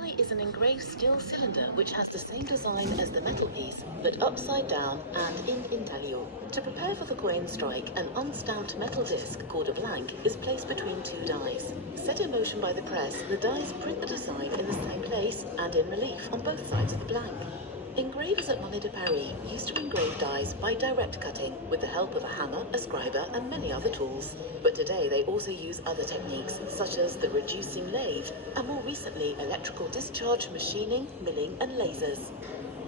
die is an engraved steel cylinder which has the same design as the metal piece, but upside down and in intaglio. To prepare for the coin strike, an unstamped metal disc called a blank is placed between two dies. Set in motion by the press, the dies print the design in the same place and in relief on both sides of the blank. Engravers at Monet de Paris used to engrave dies by direct cutting with the help of a hammer, a scriber, and many other tools. But today they also use other techniques, such as the reducing lathe, and more recently electrical discharge machining, milling, and lasers.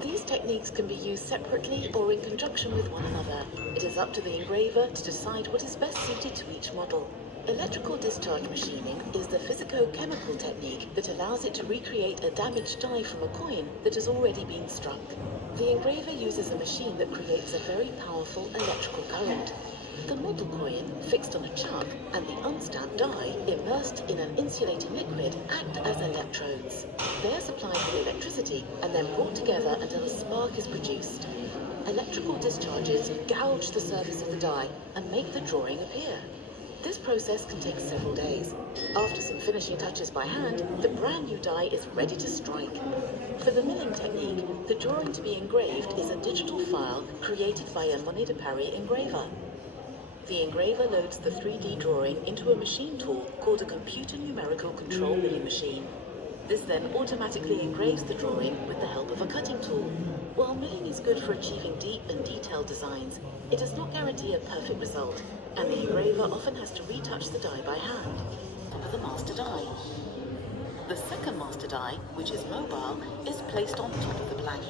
These techniques can be used separately or in conjunction with one another. It is up to the engraver to decide what is best suited to each model. Electrical discharge machining is the physico-chemical technique that allows it to recreate a damaged die from a coin that has already been struck. The engraver uses a machine that creates a very powerful electrical current. The model coin, fixed on a chuck, and the unstamped die, immersed in an insulating liquid, act as electrodes. They are supplied with electricity and then brought together until a spark is produced. Electrical discharges gouge the surface of the die and make the drawing appear. This process can take several days. After some finishing touches by hand, the brand new die is ready to strike. For the milling technique, the drawing to be engraved is a digital file created by a Monet de Paris engraver. The engraver loads the 3D drawing into a machine tool called a computer numerical control milling machine. This then automatically engraves the drawing with the help of a cutting tool. While milling is good for achieving deep and detailed designs, it does not guarantee a perfect result, and the engraver often has to retouch the die by hand. Top of the master die. The second master die, which is mobile, is placed on top of the blank.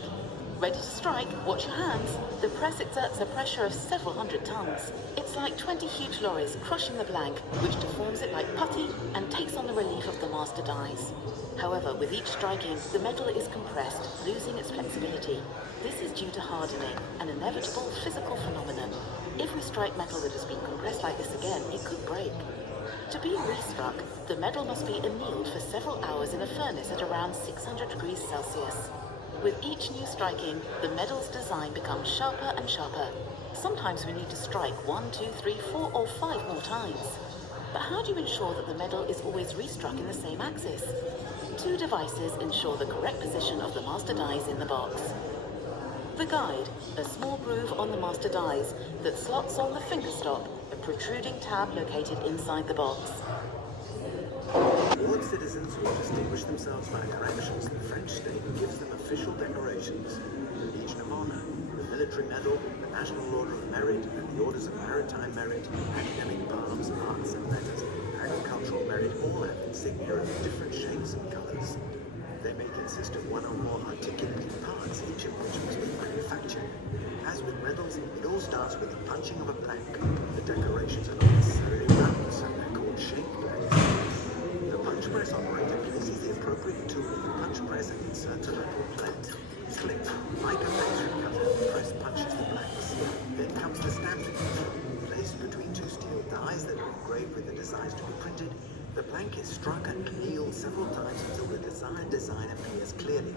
Ready to strike, watch your hands. The press exerts a pressure of several hundred tons. It's like 20 huge lorries crushing the blank, which deforms it like putty and takes on the relief of the master dies. However, with each striking, the metal is compressed, losing its flexibility. This is due to hardening, an inevitable physical phenomenon. If we strike metal that has been compressed like this again, it could break. To be restruck, the metal must be annealed for several hours in a furnace at around 600 degrees Celsius. With each new striking, the metal's design becomes sharper and sharper. Sometimes we need to strike 1, 2, 3, 4, or 5 more times. But how do you ensure that the metal is always restruck in the same axis? Two devices ensure the correct position of the master dies in the box. The guide, a small groove on the master dies that slots on the finger stop, a protruding tab located inside the box. Award citizens who distinguish themselves by their actions, the French state gives them official decorations: the Legion of Honor, the Military Medal, the National Order of Merit, and the Orders of Maritime Merit, Academic Palms, Arts and Letters, Agricultural Merit, all have insignia of different shapes and colors. They may consist of one or more articulated parts, each of which must be manufactured. As with medals, it all starts with the punching of a blank. The decorations are not necessarily round, so they're called shape blanks. The punch press operator places the appropriate tool in the punch press and inserts a metal plate. Click, like a factory cutter, the press punches the blanks. Then comes the stamping method. Placed between two steel dies that are engraved with the designs to be printed, the blank is struck and annealed several times until the desired design appears clearly.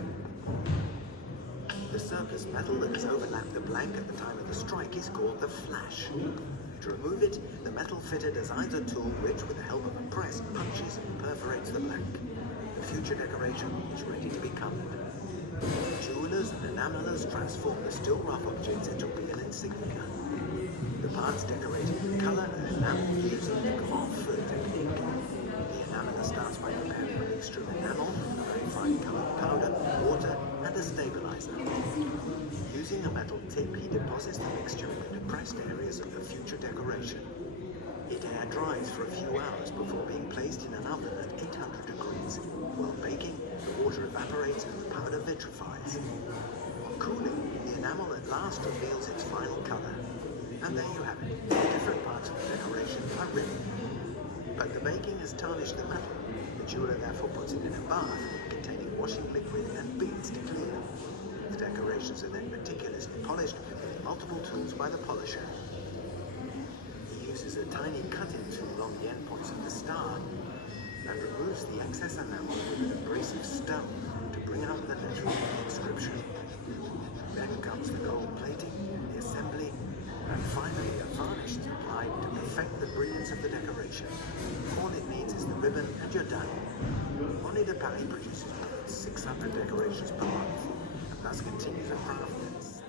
The surface metal that has overlapped the blank at the time of the strike is called the flash. To remove it, the metal fitter designs a tool which, with the help of a press, punches and perforates the blank. The future decoration is ready to be colored. Jewelers and enamelers transform the still rough objects into real insignia. The parts decorated with color and enamel using the grand feu technique. The enameler starts by preparing a mixture of enamel, a very fine colored powder, water, and a stabilizer. Using a metal tip, he deposits the mixture in the depressed areas of the future decoration. It air dries for a few hours before being placed in an oven at 800 degrees. While baking, the water evaporates and the powder vitrifies. On cooling, the enamel at last reveals its final color. And there you have it. The different parts of the decoration are ready. But the baking has tarnished the metal. The jeweler therefore puts it in a bath containing washing liquid and beads to clean. The decorations are then meticulously polished with multiple tools by the polisher. He uses a tiny cutting tool on the endpoints of the star and removes the excess enamel with an abrasive stone to bring out the letters of the inscription. Then comes the gold plating, the assembly, and finally a varnish is applied to perfect the brilliance of the decoration. All it needs is the ribbon, and you're done. Monnaie de Paris produces 600 decorations per month, and thus continues a craft that's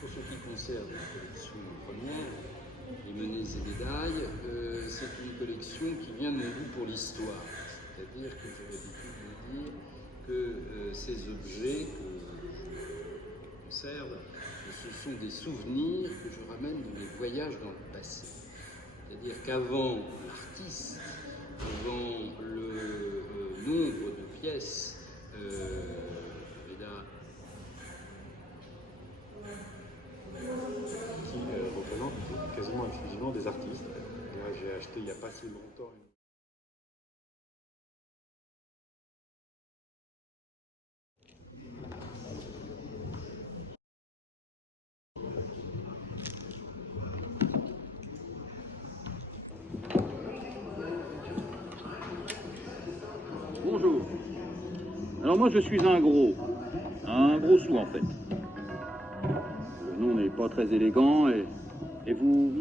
Pour ce qui concerne la collection première, les monnaies et médailles, c'est une collection qui vient de mon goût pour l'histoire. C'est-à-dire que j'ai l'habitude de dire que ces objets que je conserve, ce sont des souvenirs que je ramène de mes voyages dans le passé. C'est-à-dire qu'avant l'artiste, avant le nombre de pièces, qui représente quasiment exclusivement des artistes. Là, j'ai acheté il n'y a pas si longtemps. Bonjour. Alors moi je suis un gros sou en fait. Le nom n'est pas très élégant et vous...